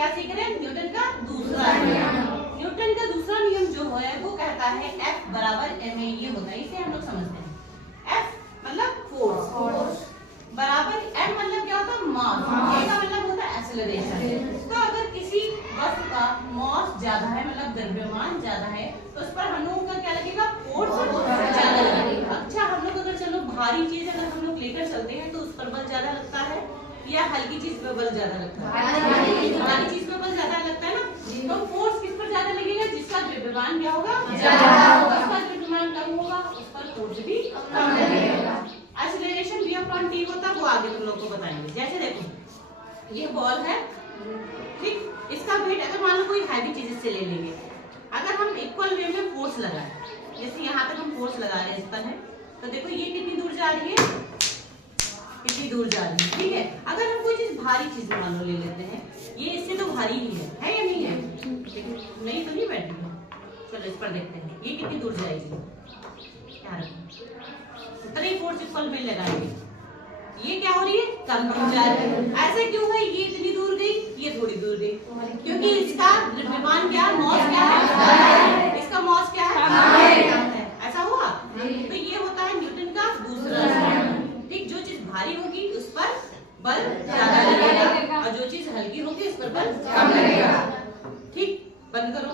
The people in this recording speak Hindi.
क्या सीख रहे हैं? न्यूटन का दूसरा नियम। न्यूटन का दूसरा नियम जो है वो कहता है F बराबर ma, ये होता है, इसे हम लोग समझते हैं। F मतलब फोर्स बराबर m मतलब क्या होता है? मास। a का मतलब होता है एक्सेलरेशन। तो अगर किसी वस्तु का मास ज्यादा है, मतलब द्रव्यमान ज्यादा है, तो उस पर हम लोगों का क्या लगेगा? फोर्स ज्यादा लगेगा। अच्छा, हम लोग अगर चलो भारी चीज अगर हम लोग लेकर चलते हैं तो उस पर बल ज्यादा लगता है या हल्की चीज पे बल ज्यादा लगता है? भारी चीज पे बल ज्यादा लगता है ना। तो फोर्स किस पर ज्यादा लगेगा? जिसका द्रव्यमान क्या होगा? ज्यादा होगा। जिसका द्रव्यमान कम होगा उस पर फोर्स भी कम लगेगा। एक्सेलरेशन v अपॉन t होता है, वो आगे तुम लोग को बताएंगे। जैसे देखो ये बॉल है, ठीक, इसका वेट अगर मान लो कोई हैवी चीज इससे ले लेंगे, अगर हम इक्वल वे में फोर्स लगाएं, जैसे यहाँ तक हम फोर्स लगा रहे हैं इस पर है, तो देखो ये कितनी दूर जा रही है, कितनी दूर जा रही है, ठीक है। अगर हम कोई चीज भारी चीज मान लो ले लेते हैं, ये इससे तो भारी ही है या नहीं है? नहीं तो नहीं बैठी है। चलो इस पर देखते हैं ये कितनी दूर जाएगी। इतनी फोर्स इक्वल में लगाएंगे, ये क्या हो रही है? कम दूर जा रही है। ऐसे क्यों है? ये इतनी दूर गई, ये थोड़ी दूर गई, क्योंकि इसका द्रव्यमान क्या, मॉस क्या है? इसका मॉस क्या है? ऐसा हुआ। तो ये होता है न्यूटन का दूसरा नियम, ठीक। जो चीज भारी होगी उस पर बल ज्यादा लगेगा और जो चीज हल्की होगी उस पर बल कम लगेगा, ठीक। बंद करो।